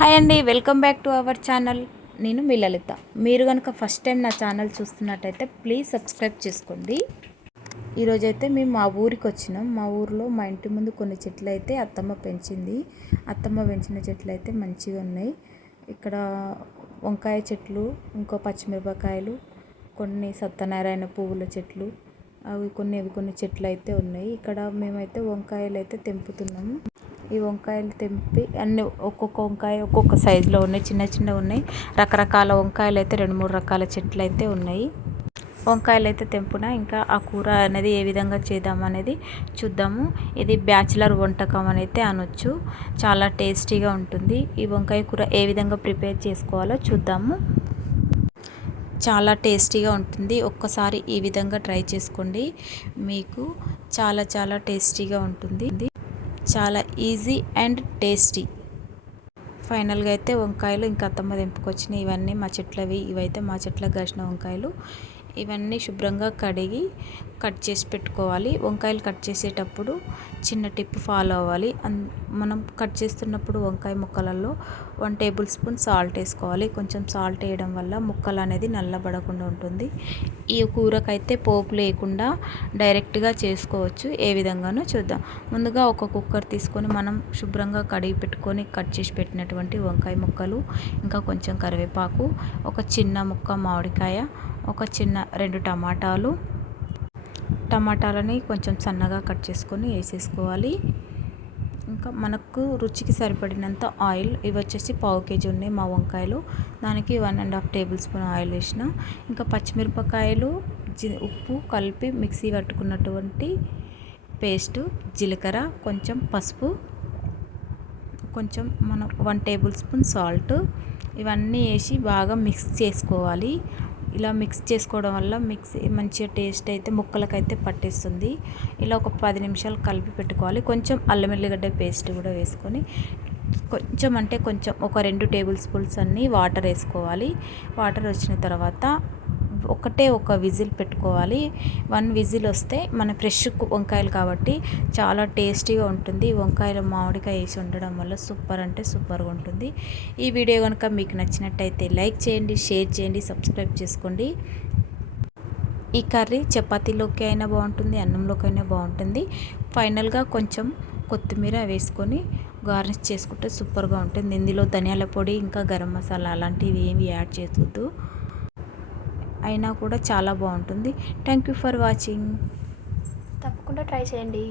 Hi అండి, welcome back to our channel. నేను మీ లలిత. మీరు కనుక ఫస్ట్ టైం నా ఛానల్ చూస్తున్నట్టయితే ప్లీజ్ సబ్స్క్రైబ్ చేసుకోండి. ఈరోజైతే మేము మా ఊరికి వచ్చినాం. మా ఊరిలో మా ఇంటి ముందు కొన్ని చెట్లు అయితే అత్తమ్మ పెంచింది. అత్తమ్మ పెంచిన చెట్లు అయితే మంచిగా ఉన్నాయి. ఇక్కడ వంకాయ చెట్లు, ఇంకో పచ్చిమిరపకాయలు, కొన్ని సత్యనారాయణ పువ్వుల చెట్లు, అవి కొన్ని చెట్లు అయితే ఉన్నాయి. ఇక్కడ మేమైతే వంకాయలు అయితే తెంపుతున్నాము. ఈ వంకాయలు తెంపి అన్ని ఒక్కొక్క వంకాయ ఒక్కొక్క సైజులో ఉన్నాయి, చిన్న ఉన్నాయి. రకరకాల వంకాయలు అయితే 2-3 రకాల చెట్లు అయితే ఉన్నాయి. వంకాయలు అయితే తెంపున ఇంకా ఆ కూర అనేది ఏ విధంగా చేద్దాం అనేది చూద్దాము. ఇది బ్యాచిలర్ వంటకం అని అయితే అనొచ్చు. చాలా టేస్టీగా ఉంటుంది. ఈ వంకాయ కూర ఏ విధంగా ప్రిపేర్ చేసుకోవాలో చూద్దాము. చాలా టేస్టీగా ఉంటుంది. ఒక్కసారి ఈ విధంగా ట్రై చేసుకోండి, మీకు చాలా టేస్టీగా ఉంటుంది. చాలా ఈజీ అండ్ టేస్టీ. ఫైనల్గా అయితే వంకాయలు ఇంకా అత్తమ్మ తెంపుకొచ్చినాయి. ఇవన్నీ మా చెట్లవి. ఇవైతే మా చెట్లకు కాసిన వంకాయలు. ఇవన్నీ శుభ్రంగా కడిగి కట్ చేసి పెట్టుకోవాలి. వంకాయలు కట్ చేసేటప్పుడు చిన్న టిప్ ఫాలో అవ్వాలి. మనం కట్ చేస్తున్నప్పుడు వంకాయ ముక్కలలో 1 టేబుల్ స్పూన్ సాల్ట్ వేసుకోవాలి. కొంచెం సాల్ట్ వేయడం వల్ల ముక్కలు అనేది నల్లబడకుండా ఉంటుంది. ఈ కూరకైతే పోపు లేకుండా డైరెక్ట్గా చేసుకోవచ్చు. ఏ విధంగానో చూద్దాం. ముందుగా ఒక కుక్కర్ తీసుకొని మనం శుభ్రంగా కడిగి పెట్టుకొని కట్ చేసి పెట్టినటువంటి వంకాయ ముక్కలు, ఇంకా కొంచెం కరివేపాకు, ఒక చిన్న ముక్క మామిడికాయ, ఒక 2 టమాటాలని కొంచెం సన్నగా కట్ చేసుకొని వేసేసుకోవాలి. ఇంకా మనకు రుచికి సరిపడినంత ఆయిల్. ఇవి వచ్చేసి 1/2 కేజీ ఉన్నాయి మా వంకాయలు. దానికి 1.5 టేబుల్ స్పూన్ ఆయిల్ వేసిన. ఇంకా పచ్చిమిరపకాయలు, ఉప్పు కలిపి మిక్సీ పట్టుకున్నటువంటి పేస్టు, జీలకర్ర, కొంచెం పసుపు, కొంచెం 1 టేబుల్ స్పూన్ సాల్ట్, ఇవన్నీ వేసి బాగా మిక్స్ చేసుకోవాలి. ఇలా మిక్స్ చేసుకోవడం వల్ల మంచిగా టేస్ట్ అయితే ముక్కలకైతే పట్టేస్తుంది. ఇలా ఒక 10 నిమిషాలు కలిపి పెట్టుకోవాలి. కొంచెం అల్లం వెల్లిగడ్డ పేస్ట్ కూడా వేసుకొని కొంచెం ఒక 2 టేబుల్ స్పూన్స్ అన్ని వాటర్ వేసుకోవాలి. వాటర్ వచ్చిన తర్వాత ఒక విజిల్ పెట్టుకోవాలి. 1 విజిల్ వస్తే మన ఫ్రెష్ వంకాయలు కాబట్టి చాలా టేస్టీగా ఉంటుంది. వంకాయలు మామిడికాయ వేసి ఉండడం వల్ల సూపర్ అంటే సూపర్గా ఉంటుంది. ఈ వీడియో కనుక మీకు నచ్చినట్టయితే లైక్ చేయండి, షేర్ చేయండి, సబ్స్క్రైబ్ చేసుకోండి. ఈ కర్రీ చపాతీలోకి అయినా బాగుంటుంది, అన్నంలోకి అయినా బాగుంటుంది. ఫైనల్గా కొంచెం కొత్తిమీర వేసుకొని గార్నిష్ చేసుకుంటే సూపర్గా ఉంటుంది. ఇందులో ధనియాల పొడి, ఇంకా గరం మసాలా అలాంటివి ఏమి యాడ్ చేయొద్దు. అయినా కూడా చాలా బాగుంటుంది. Thank you for watching. తప్పకుండా ట్రై చేయండి.